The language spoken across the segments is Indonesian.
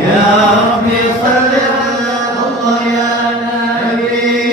يا ربي صل على الله يا نبي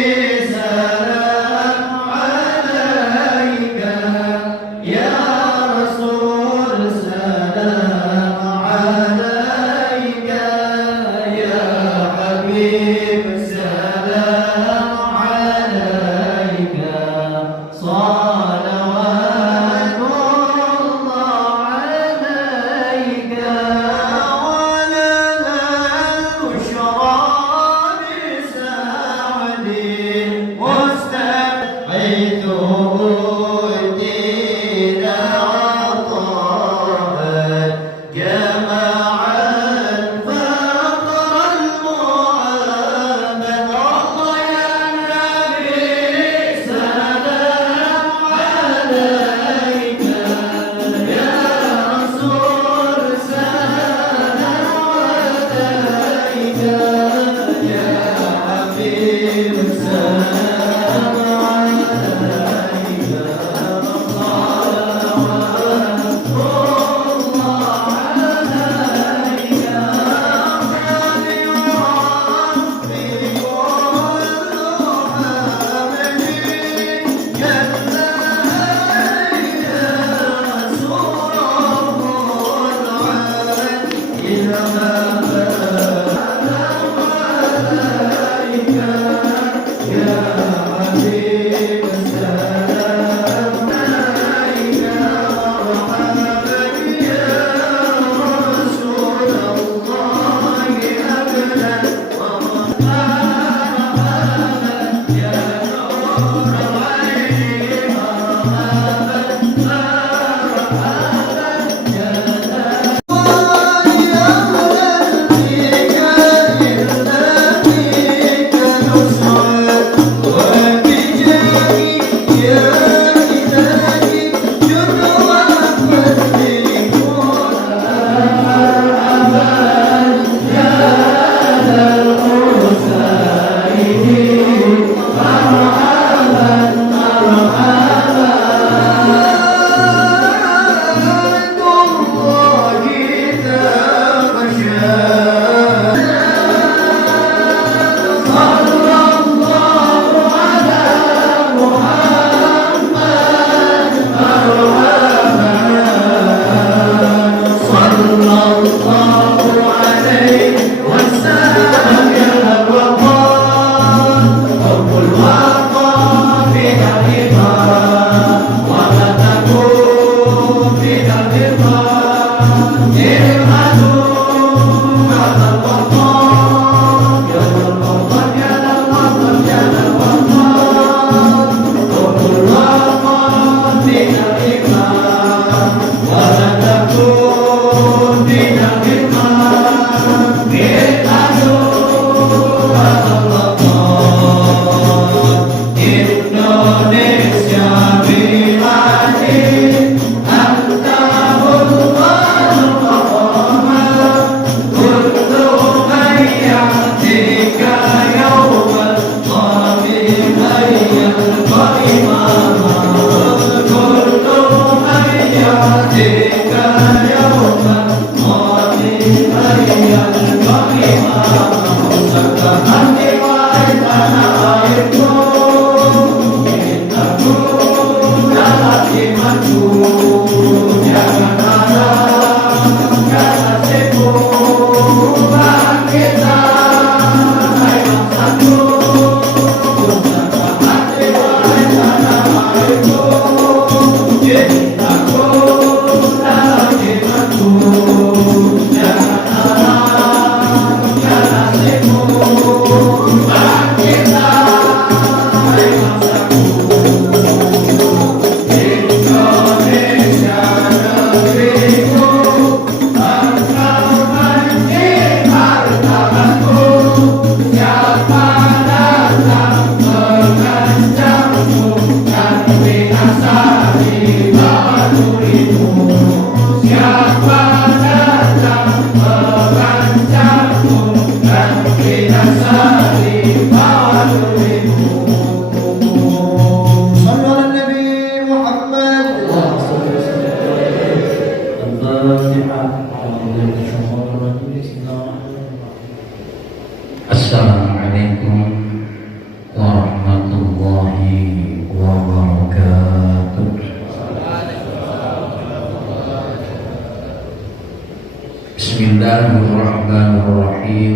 Bismillahirrahmanirrahim.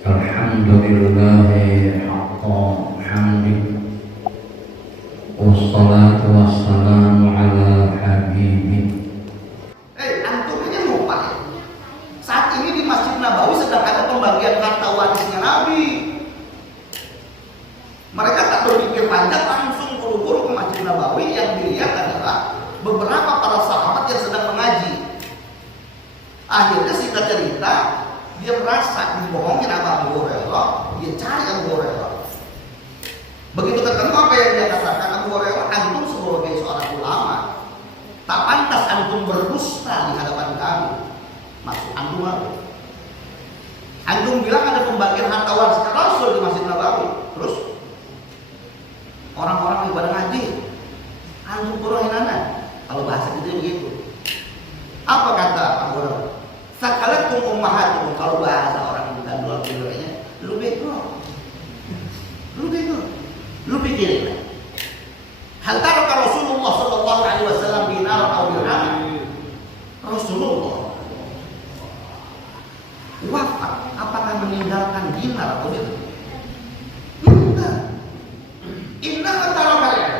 Alhamdulillahi haqqa hamdi. Wassalatu wassalamu ala habibi. Antum ini lupa ya? Saat ini di Masjid Nabawi sedang ada pembagian harta warisnya Nabi. Mereka tak berpikir panjang, langsung buru-buru ke Masjid Nabawi. Yang dilihat adalah beberapa para sahabat yang sedang mengaji. Akhirnya singkat cerita, dia merasa dibohongin sama Abu Hurairah. Dia cari Abu Hurairah. Begitu ketemu apa yang dia katakan, Abu Hurairah, antum sebagai seorang ulama tak pantas antum berdusta di hadapan kami. Maksud antum apa? Antum bilang ada pembagian harta waris Rasul di Masjid Nabawi. Terus orang-orang yang pada ngaji, antum kurohin anak. Kalau bahasa itu begitu. Apa kata Abu Hurairah? Sakalatum ummahatukum, kalau bahasa orang bukan luar biasa, lu bego. Lu pikirin. Hal taraka Rasulullah sallallahu alaihi wasallam dinar atau dirham? Rasulullah wafat, apakah meninggalkan dinar atau dirham? Enggak. Inna taraka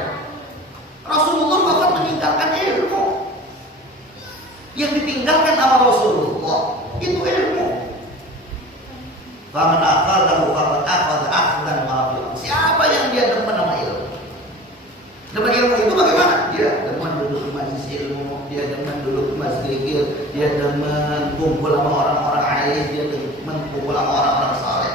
Rasulullah wafat meninggalkan ilmu. Yang ditinggalkan sama Rasulullah itu ilmu. Faman akhadahu faqad akhadha akhdan wafiran. Siapa yang dia demen sama ilmu? Demen ilmu itu bagaimana? Dia demen duduk di majelis ilmu, dia demen duduk di majelis zikir, dia demen kumpul sama orang-orang alim, dia demen kumpul sama orang-orang saleh.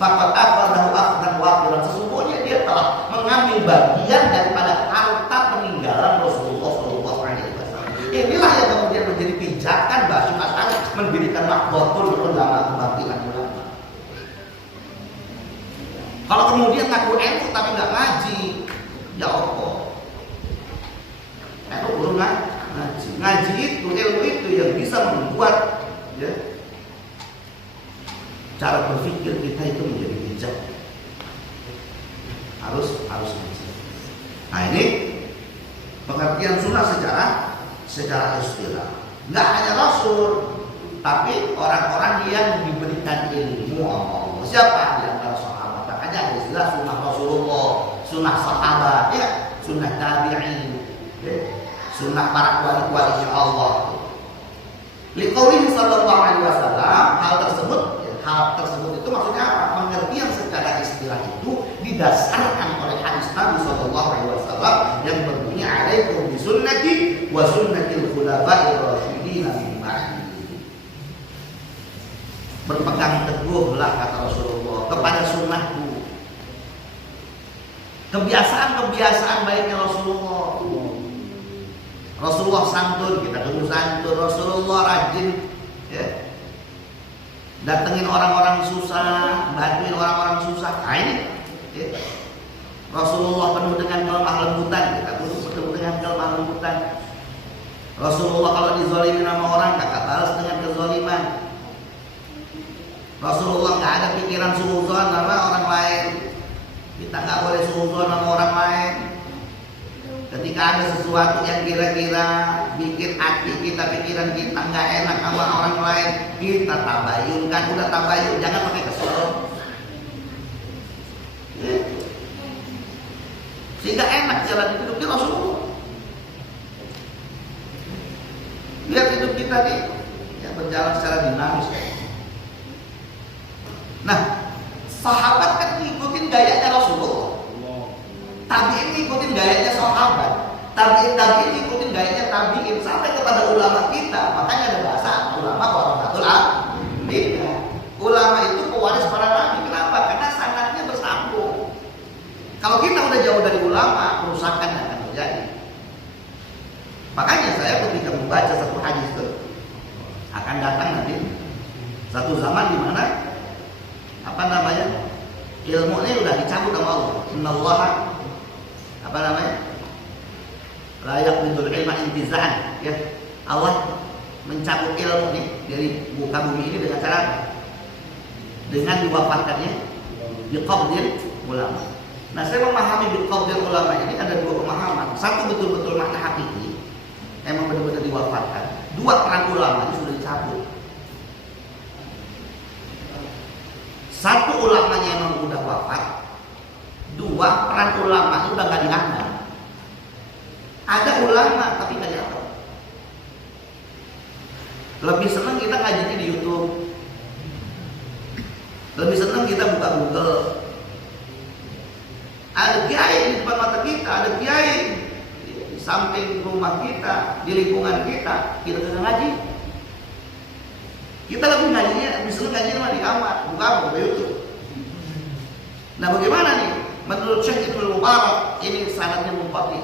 Faqad akhadahu akhdan wafiran. Sesungguhnya dia telah mengambil bagian daripada harta peninggalan Rasulullah sallallahu alaihi wasallam. Inilah yang kemudian menjadi pijakan bagi masyarakat mendirikan Nahdlatul Ulama, kebangkitan ulama. Kalau kemudian ngaku ilmu tapi nggak ngaji, ya apa? Itu belum ngaji. Ngaji itu, ilmu itu yang bisa membuat ya, cara berpikir kita itu menjadi bijak. Harus bijak. Nah ini pengertian sunnah secara istilah. Nggak hanya Rasul, tapi orang-orang yang diberikan ilmu Allah. Siapa? Di antara sahabat. Makanya ada istilah sunnah Rasulullah, sunnah sahabat, ya, sunnah tabi'in, ya, sunnah para wali-wali Allah. Liqaulihi sallallahu alaihi wasallam, hal tersebut itu maksudnya apa? Pengertian secara istilah itu didasarkan oleh hadis Nabi sallallahu alaihi wasallam yang berbunyi alaikum bisunnati wa sunnatil khulafa'ir rasyidin min ba'di. Berpegang teguhlah kata Rasulullah kepada sunnahku. Kebiasaan baiknya Rasulullah. Rasulullah santun, kita dulu santun. Rasulullah rajin, ya, datengin orang-orang susah, bantuin orang-orang susah. Nah ini, ya. Rasulullah penuh dengan kelemah lembutan, kita dulu penuh dengan kelemah lembutan. Rasulullah kalau dizalimin sama orang, kakak balas dengan kezaliman. Rasulullah nggak ada pikiran suudzon sama orang lain. Kita nggak boleh suudzon sama orang lain. Ketika ada sesuatu yang kira-kira bikin hati kita, pikiran kita nggak enak sama orang lain, kita tabayunkan. Udah tabayun, jangan pakai kesel. Sehingga enak jalan hidupnya Rasulullah. Lihat hidup kita nih, yang berjalan secara dinamis. Nah, sahabat kan ngikutin gayanya Rasulullah. Tabi'in ngikutin gayanya sahabat. Tabi'in ngikutin gayanya tabi'in sampai kepada ulama kita. Makanya ada bahasa ulama warasatul anbiya. Ulama itu pewaris para nabi. Kenapa? Karena sanadnya bersambung. Kalau kita udah jauh dari ulama, kerusakan akan terjadi. Makanya saya ketika membaca satu hadis itu akan datang nanti satu zaman di mana ilmu ini udah dicabut sama Allah. Innallaha layak bidul ilma intizaan, ya. Allah mencabut ilmu nih dari muka bumi ini dengan cara dengan diwafatkannya biqabdil ulama. Nah, saya memahami biqabdil ulama ini ada dua pemahaman. Satu betul-betul makna hakiki, emang benar-benar diwafatkan. Dua peran ulama ini sudah cabut. Satu, ulamanya emang udah wafat. Dua, peran ulama itu udah gak dianggap. Ada ulama tapi gak dianggap. Lebih senang kita ngajinya di YouTube. Lebih senang kita buka Google. Ada kiai di depan mata kita, ada kiai di samping rumah kita, di lingkungan kita kagak ngaji. Kita lebih ngajinya, lebih senang ngajinya di kamar, buka YouTube. Nah, bagaimana nih? Menurut Syekh Ibnu Mubarak ini sanadnya munqati.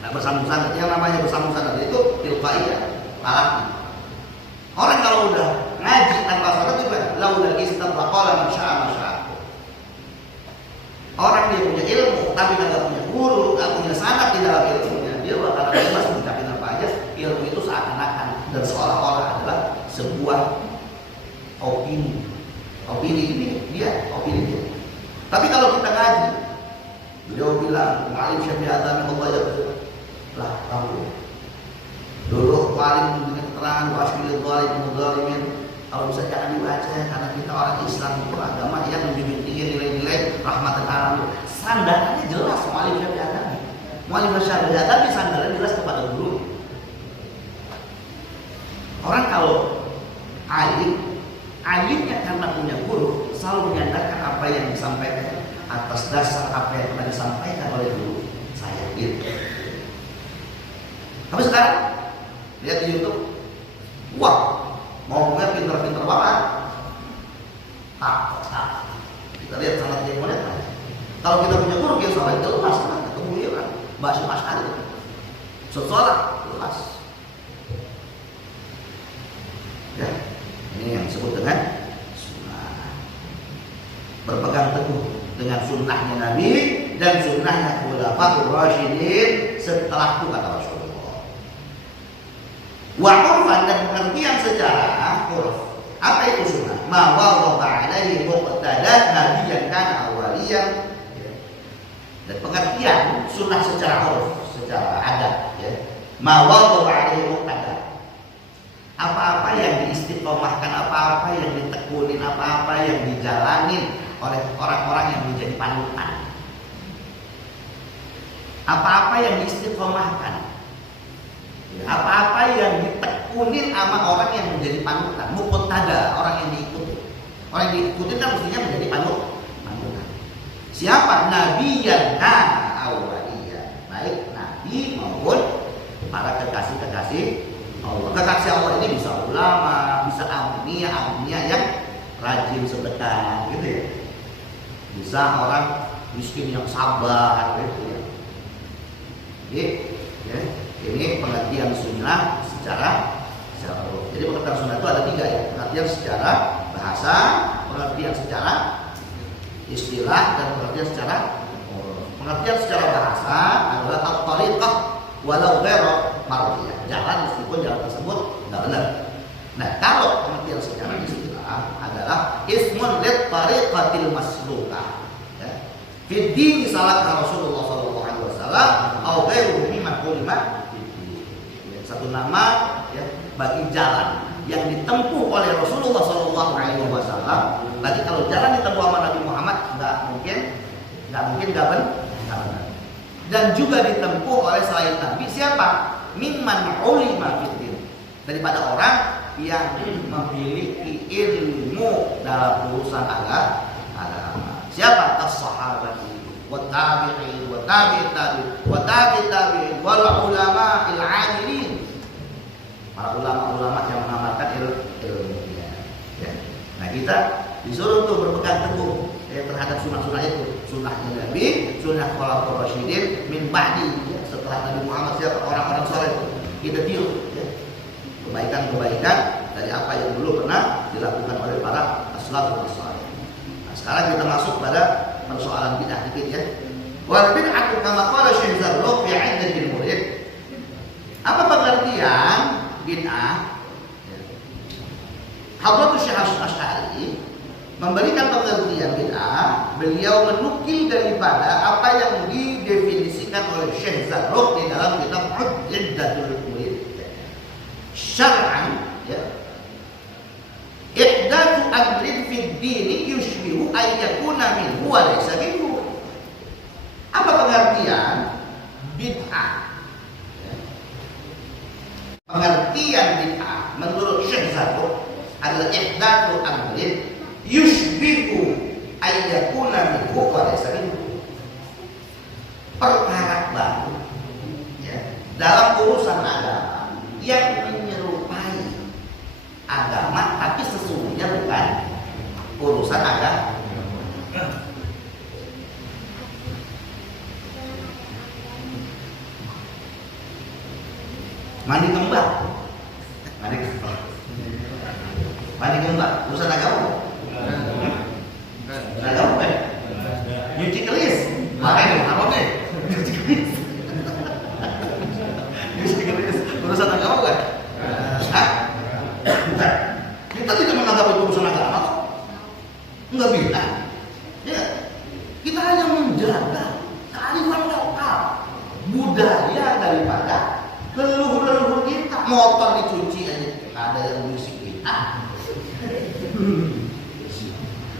Nah, bersambung sanad, yang namanya bersambung sanad itu tilqaiyah, alami. Orang kalau udah ngaji tanpa sanad itu laulal istinbaqala masya'a. Orang dia punya ilmu tapi nggak punya guru, nggak punya sanad di dalam ilmunya, dia bakal bebas mengucapin apa aja. Ilmu itu seakan-akan dan seolah-olah adalah sebuah opini. Opini ini dia, opini dia. Tapi kalau kita ngaji, beliau bilang, "Ma'alim syafi'atan Allah ya lah tahu." Dulu paling dengan keterangan wasyil zalimin. Kalau bisa jangan dibaca karena kita orang Islam itu agama yang menjunjung tinggi nilai-nilai rahmatan alamin. Sandarannya jelas Mu'alim syafi'atan. Mu'alim syafi'atan sandarannya jelas kepada guru. Orang kalau alimnya karena punya guru selalu menyandarkan apa yang disampaikan atas dasar apa yang pernah disampaikan oleh guru saya gitu. Tapi sekarang lihat di YouTube, wah, ngomongnya pinter-pinter banget. Kita lihat sangat dia boleh kan? Kalau kita punya guru kita sampai jelas kan, ketemu dia kan, bahasa masyarakat itu, sesuatu jelas. Ya, ini yang disebut dengan sunnah. Berpegang teguh dengan sunnahnya Nabi dan sunnahnya khulafaur rasyidin setelah itu kata Rasulullah. Wa urfan, dan pengertian secara huruf. Apa itu sunnah? Ma wadha'a alaihi muqtada nabiyyan kana awwaliyan. Dan pengertian sunnah secara huruf, secara adat ya. Ma wadha'a alaihi muqtada. Apa-apa yang diistiqomahkan, apa-apa yang ditekunin, apa-apa yang dijalanin oleh orang-orang yang menjadi panutan. Apa-apa yang diistiqomahkan, apa-apa yang ditekunin sama orang yang menjadi panutan. Muqtada, orang yang diikuti. Orang yang diikuti kan mestinya menjadi panutan. Siapa? Nabi yang kana awwaliya, baik nabi maupun para kekasih-kekasih Allah. Kekasih Allah ini bisa ulama, bisa agniya yang rajin sedekah gitu ya. Bisa orang miskin yang sabar gitu ya. Jadi ya, ini pengertian sunnah secara huruf. Jadi pengertian sunnah itu ada tiga ya. Pengertian secara bahasa, pengertian secara istilah, dan pengertian secara huruf. Pengertian secara bahasa adalah at-tariqah walau ghairu mardiyah. Jalan meskipun jalan tersebut tidak benar. Nah, kalau pengertian secara istilah adalah ismun lit tariqatil maslukah. Ya. Fi din salaka Rasulullah sallallahu alaihi wasallam au ghairuhu mimman ulima. Satu nama ya bagi jalan yang ditempuh oleh Rasulullah sallallahu alaihi wasallam. Berarti kalau jalan ditempuh oleh Nabi Muhammad enggak mungkin benar. Dan juga ditempuh oleh selain Nabi siapa? Mimman ulima fiddin, daripada orang yang memiliki ilmu dalam urusan agama. Siapa? As-sahabati wa tabi'in wa tabi'in wal ulama il-'amilin. Para ulama-ulama yang mengamalkan ilmunya. Ya. Nah, kita disuruh untuk berpegang teguh terhadap sunnah-sunnah itu. Sunnahnya Nabi, sunnah khulafaur rasyidin min ba'di, ya, setelah Nabi Muhammad siapa? Orang-orang saleh itu. Kita tiru ya. Kebaikan-kebaikan dari apa yang dulu pernah dilakukan oleh para as-salafus saleh. Nah, sekarang kita masuk pada persoalan bid'ah dikit ya. Wal bid'atu kama qala Syekh Zarruq fi 'iddatil murid. Apa pengertian bid'ah? Hadratus Syekh Asy'ari memberikan pengertian bid'ah, beliau menukil daripada apa yang didefinisikan oleh Syekh Zarruq di dalam kitab Iddatul Murid. Syar'an, ya, amrin fid dini yushbihu ayyakuna minhu wa laysa minhu. Apa pengertian bid'ah? Pengertian bid'ah menurut Syekh Zarruq adalah ihdatsu amrin yushbihu ayyakuna minhu wa laysa minhu. Perkara baru ya, dalam urusan agama yang menyerupai agama tapi sesungguhnya bukan urusan agama. Mandi kembang, urusan agama. Agama kan? Nyuci keris, apa nih? Nyuci keris, urusan agama kan? Hah? Bukan. Kita tidak menganggap itu urusan agama kok. Enggak bisa. Ya. Kita hanya menjaga kearifan lokal, budaya daripada leluhur kita. Motor dicuci aja ada yang musik kita.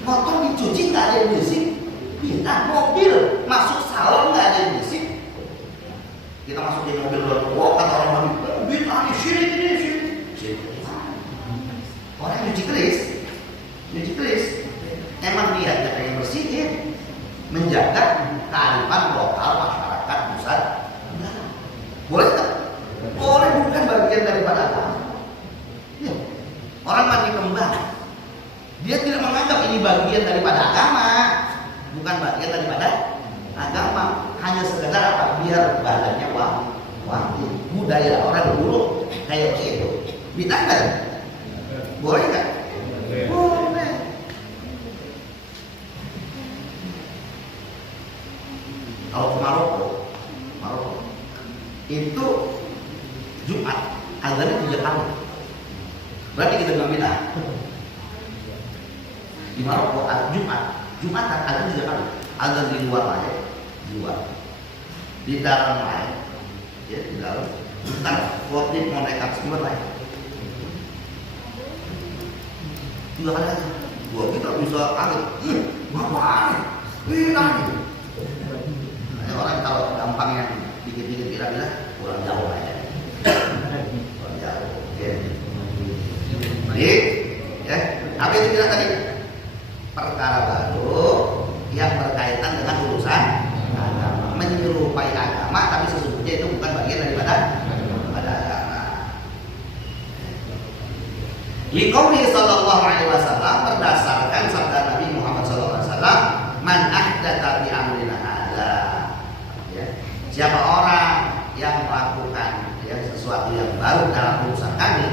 Motor dicuci nggak ada yang musik kita. Mobil masuk salon nggak ada yang musik. Kita masukin mobil baru, kata orang mobil ini syirik. Orang nyuci keris, emang niatnya pengen bersihin, menjaga kearifan lokal masyarakat pusat. Boleh tak? Boleh, bukan bagian daripada agama. Ya. Orang mandi kembang, dia tidak menganggap ini bagian daripada agama, bukan bagian daripada agama. Hanya sekedar apa? Biar badannya wangi. Budaya orang dulu kayak gitu. Ditanggal. Boleh nggak? Boleh. Kalau ke Maroko itu Jumat azannya 3 kali. Berarti kita bilang beda. Di Maroko Jumatan azan 3 kali. Azan di luar lain, di dalam lain, ya di dalam. Ntar khotib mau nekat semua lain. 3 kali aja. Gua kita bisa kaget. Ngapain? Nani. Orang kalau gampangnya dikit-dikit bila-bila kurang jauh aja. Kurang jauh. Ya. Jadi, ya, apa itu bilang tadi? Perkara baru yang berkaitan dengan urusan agama, menyerupai agama, tapi sesungguhnya itu bukan bagian daripada agama. Liqauli sallallahu alaihi wasallam, berdasarkan sabda Nabi Muhammad sallallahu alaihi wasallam, man ahdatsa fi amrina hadza. Ya. Siapa orang yang melakukan ya, sesuatu yang baru dalam urusan kami,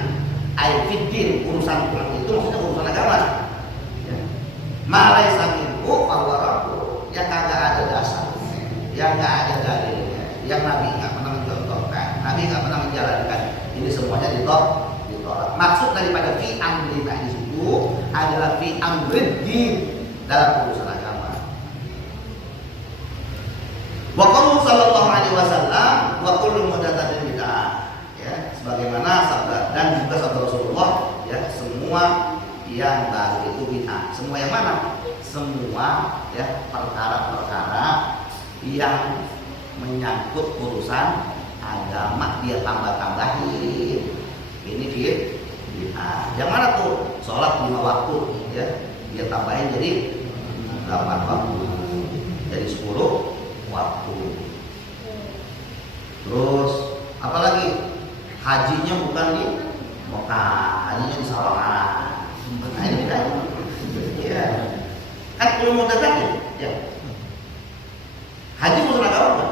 aifiddin, urusan itu maksudnya urusan agama. Ya. Malaisa minhu fahuwa yang kagak ada dasarnya, yang nggak ada dalilnya, yang Nabi nggak pernah mencontohkan, Nabi nggak pernah menjalankan, ini semuanya ditolak. Maksud daripada fi amrina itu adalah fi amrid dalam urusan agama. Wa qaulu sallallahu alaihi wasallam wa kullu muhdatsatin bid'ah. Ya, sebagaimana sabda dan juga sabda Rasulullah, ya, semua yang baru itu bid'ah. Semua yang mana? Semua ya perkara-perkara yang menyangkut urusan agama dia tambah-tambahin. Ini bid'ah. Yang mana tuh? Sholat 5 waktu, ya, dia tambahin jadi 8 waktu, jadi 10 waktu. Terus apalagi? Hajinya bukan di Mekah, hajinya di Sarawak. Nah ini kan, ya, kan belum mau datang ya. Haji bukan agama kan?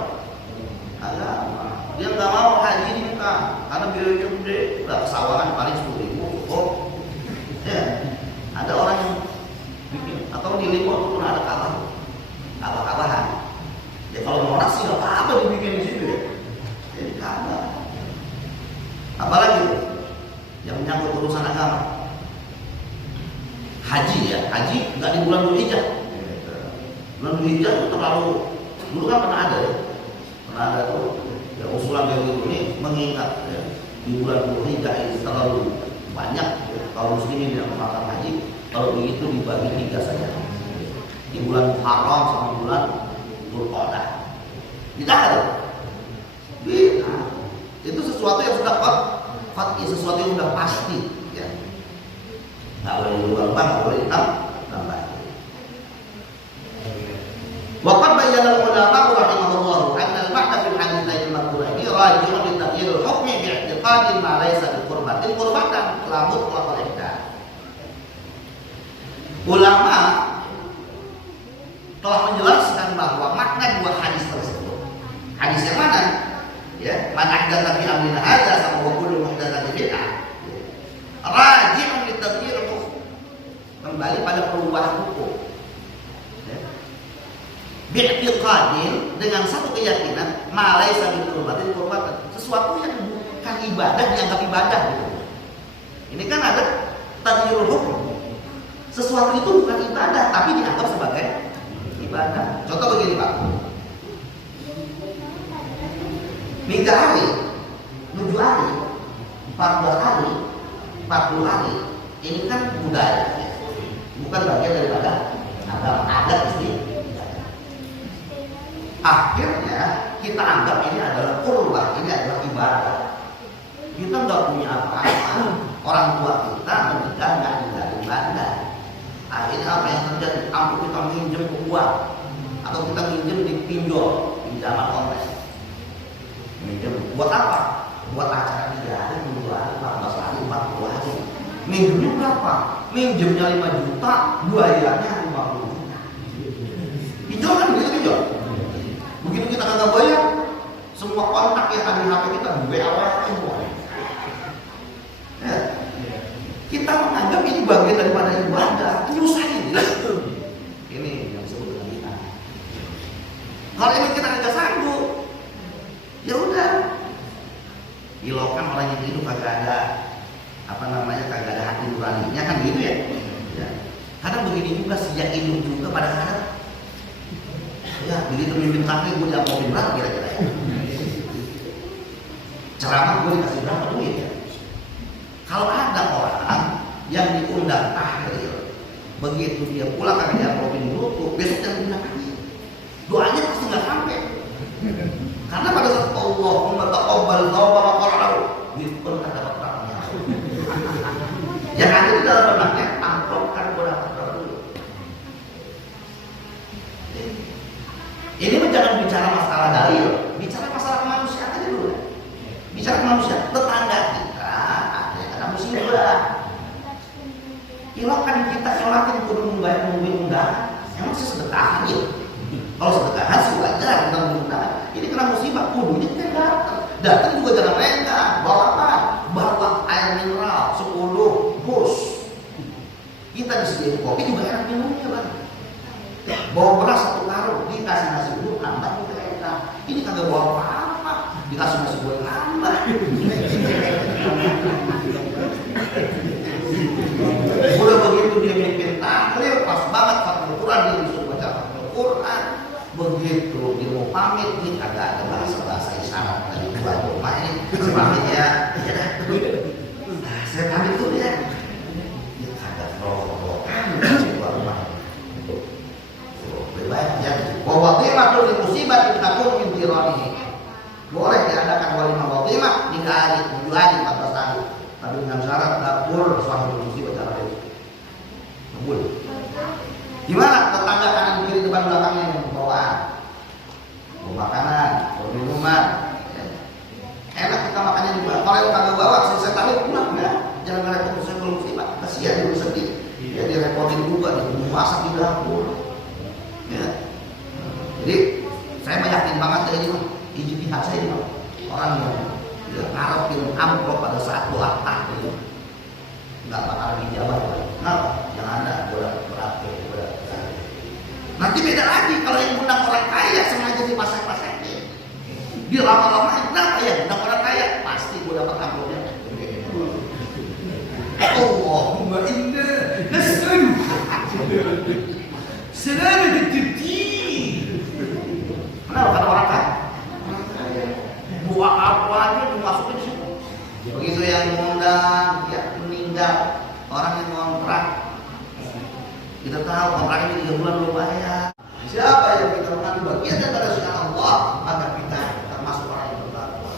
Agama. Dia nggak mau haji di Mekah karena biayanya gede, udah pesawahan paling 10.000. Oh, ya. Ada orang yang bikin, atau di Lipo pun ada kabahan. Ya kalau mau nasi nggak apa-apa dibikin di situ ya. Jadi kabah. Apalagi itu yang menyangkut urusan agama. Haji ya, haji nggak di bulan Dzulhijjah. Bulan Dzulhijjah itu terlalu, dulu kan pernah ada ya, tuh ya, usulan dari ini mengingat ya, di bulan Dzulhijjah itu terlalu banyak ya, kaum muslimin yang melakukan haji, Kalau begitu dibagi 3 saja. Di bulan Muharram sama bulan Dzulqa'dah. Tidak ada. Itu sesuatu yang sudah qat'i, sesuatu yang sudah pasti, ya. Nggak boleh diubah-ubah, nggak boleh ditambah. Waqad bayyana al-ulama rahimahullah anna al-ma'na fil haditsain al-madhkurain raji'un li taghyir al-hukmi bi i'tiqadin ma laysa bi qurbatin qurbatan la mutlaq al-ihdan. Ulama telah menjelaskan bahwa makna 2 hadis tersebut. Hadis yang mana? Ya, man ahdatsa fi amrina hadza sama wa kullu muhdatsatin bid'ah. Raji'un li taghyir al-hukm. Kembali pada perubahan hukum. Bi'tiqadin, dengan satu keyakinan ma laysa bi qurbatin qurbatan, sesuatu yang bukan ibadah dianggap ibadah gitu. Ini kan ada taghyirul hukum. Sesuatu itu bukan ibadah tapi dianggap sebagai ibadah. Contoh begini, Pak. 3 hari, 7 hari, 14 hari, 40 hari, ini kan budaya, bukan bagian daripada agama, adat istiadat. Akhirnya kita anggap ini adalah qurban, ini adalah ibadah. Kita nggak punya apa-apa. Orang tua kita menikah nggak ibadah. Akhirnya apa yang terjadi? Ampuh kita minjem uang atau kita minjem di pinjol, pinjaman online. Minjem buat apa? Buat acara 3 hari, 7 hari, 14 hari, 40 hari. Minjemnya berapa? Minjemnya 5 juta, bayarnya 50 juta. Pinjol kan begitu pinjol. Begitu kita kagak bayar, semua kontak yang ada di HP kita WA semua. Ya. Kita menganggap ini bagian daripada ibadah, nyusahin. Ini yang disebut dengan bid'ah. Kalau ini kita nggak sanggup, ya udah. Hilaukan orang yang hidup kagak ada kagak ada hati nuraninya kan gitu ya. Ya. Kadang begini juga sejak hidup juga pada kadang. Ya, begitu mimpin taklim gue diampauin berapa kira-kira ya? Ceramah gue dikasih berapa duit ya? Kalau ada orang yang diundang tahlil, begitu dia pulang kagak diampauin dulu, besok jangan diundang lagi. Doanya pasti nggak sampai. Karena pada saat Allahumma taqabbal tauba wa qara'u, itu pun kata berapanya. Yang ada di dalam benaknya, amplopkan gue dapat berapa dulu. Ini jangan bicara masalah dalil, bicara masalah kemanusiaan aja dulu. Bicara kemanusiaan, tetangga kita ada yang kena musibah. Hilaukan kita sholatin kudu nungguin undangan. Emang sesedekah aja. Kalau sedekah sih wajar kita undangan. Ini kena musibah, kudunya kita datang. Datang juga jangan lengah. Bawa apa? Bawa air mineral 10 bus. Kita disediain kopi juga enak minumnya, Bang. Bawa beras 1 karung, dikasih nasi goreng nambah juga enak. Ini kagak bawa apa-apa, dikasih nasi goreng nambah. Udah begitu dia mimpin tahlil, pas banget Fathul Quran, dia disuruh baca Fathul Quran. Begitu dia mau pamit, ini kagak ada bahasa isyarat dari tuan rumah ini. Pamit ya, saya pamit dulu ya. Dia kagak provokan tuan rumah. Baik ya, bahwa watimah itu musibah takun min jiranihi. Boleh diadakan walimah watimah 3 hari, 7 hari, 14 hari. Tapi dengan syarat dapur suatu musibah cara itu. Boleh. Gimana tetangga kanan kiri depan belakangnya yang bawa makanan, bawa minuman. Enak kita makannya juga. Kalau yang kagak bawa, saya tahu pulang ya. Jangan repot saya kalau musibah. Kasihan dia sedih. Ya direpotin juga, dia masak di dapur. Ya. Jadi saya yakin banget ini ijtihad saya ini orang yang ngarepin amplop pada saat doa tahlil nggak bakal dijawab. Kenapa? Yang ada berapa? Nanti beda lagi kalau yang undang orang kaya sengaja dipasang-pasangin. Dia lama-lama kenapa ya undang orang kaya? Pasti gue dapat amplopnya. Allahumma inna nas'aluka selamat tertib. Kenapa kata orang kan? Buah apa aja dimasukin situ. Begitu yang mengundang, ya meninggal, orang yang ngontrak, tahu orang ini 3 bulan belum bayar. Siapa yang kita mengambil bagian daripada syariat Allah, maka kita termasuk orang yang bertakwa.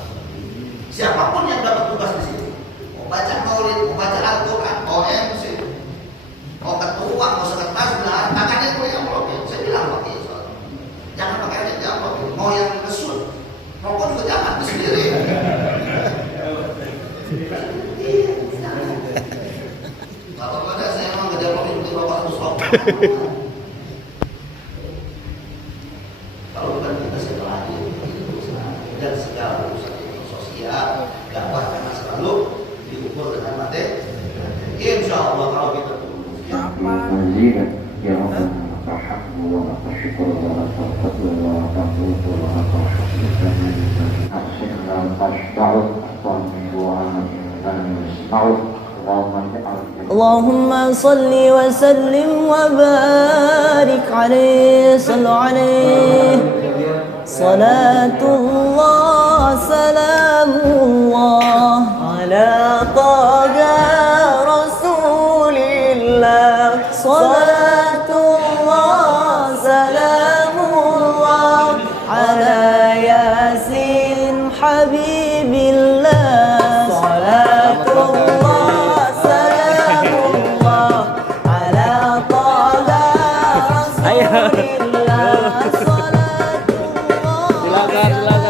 Siapapun yang dapat tugas di sini, mau baca maulid, mau baca Al-Quran, mau MC, mau ketua, mau sekretaris, belahan tangannya itu yang blokir. Saya bilang blokir, jangan pakai aja jangan blokir. Mau yang kesut, rokok juga jangan sendiri. Kalau pada saya memang gak blokir untuk bapak terus rokok. Kalau bukan kita setelah dan segala urusan sosial dakwah karena selalu diukur dengan materi. Insya Allah kalau kita مزيدا يا رب لك الحمد ولك الشكر ولك الفضل ولك الجود ولك الحمد أحسننا تشبع الطمع وأن يسمع اللهم اجعل اللهم صل وسلم وبارك عليه صلوا عليه صلاة الله سلام الله على طه رسول الله صلاة الله سلام الله على ياسين حبيب الله صلاة الله سلام الله على طه رسول الله صلاة الله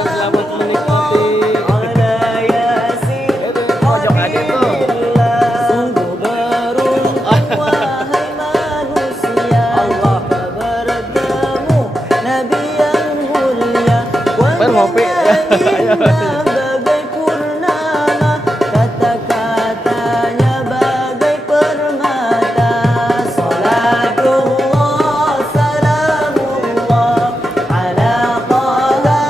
selamat menikmati. على ياسين حبيب الله sungguh beruntung wahai manusia jika bertemu Nabi yang mulia wajahnya indah bagai purnama kata-katanya bagai permata salatullah salamullah ala taha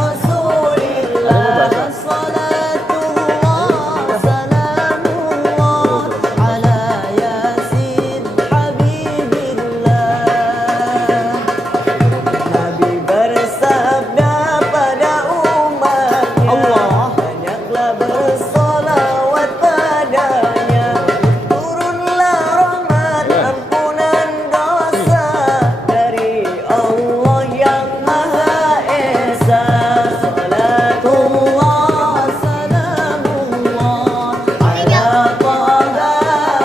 rasulillah salatullah salamullah ala yasin habibillah Nabi bersabda pada umatnya banyaklah bersolawat padanya turunlah rahmat ampunan dosa dari Allah yang Maha Esa salatullah salamullah ala taha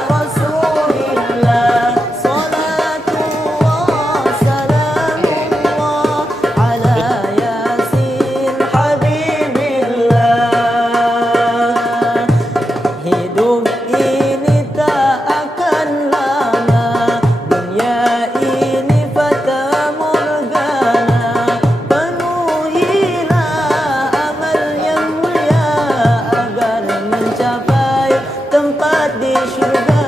rasulillah salatullah salamullah ala yasin habibillah hidup ini tak akan lama dunia ini fata morgana penuhilah amal yang mulia agar mencapai tempat di surga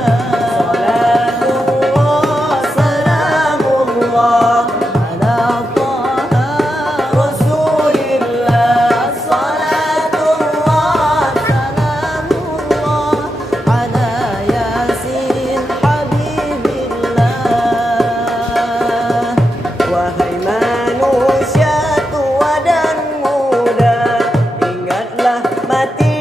salatullah salamullah ala taha rasulillah salatullah salamullah ala yasin habibillah wahai manusia tua dan muda ingatlah mati